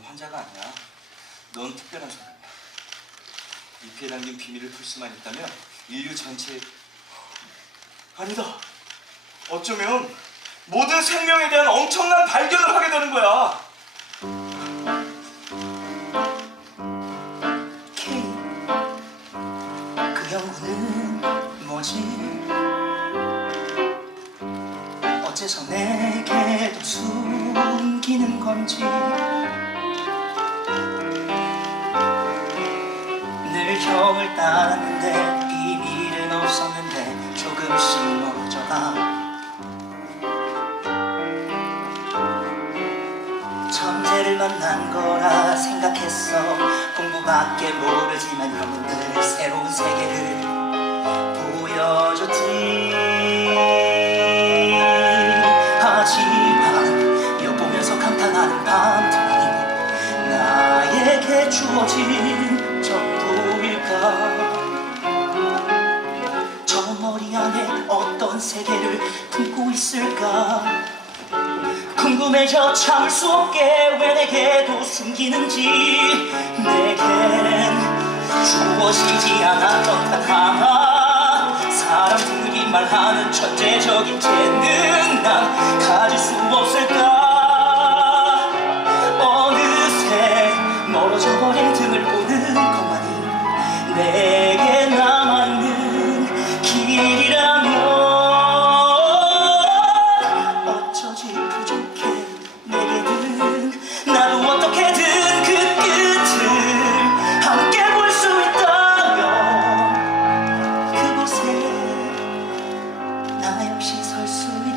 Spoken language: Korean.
넌 환자가 아니야. 넌 특별한 사람이야. 잎에 담긴 비밀을 풀 수만 있다면 인류 전체 아니다. 어쩌면 모든 생명에 대한 엄청난 발견을 하게 되는 거야. K 그 연구는 뭐지? 어째서 내게도 숨기는 건지 따랐는데 비밀은 없었는데 조금씩 멀어져가. 천재를 만난 거라 생각했어. 공부밖에 모르지만 늘 새로운 세계를 보여줬지. 하지만 엿보면서 감탄하는 밤들이 나에게 주어진 세계를 품고 있을까? 궁금해져 참을 수 없게 왜 내게도 숨기는지. 내겐 주어지지 않았던 단 하나. 사람들이말 하는 천재적인 재능 난 가질 수 없을까? 어느새 멀어져버린 등을 보는 것만이 내 she's so sweet.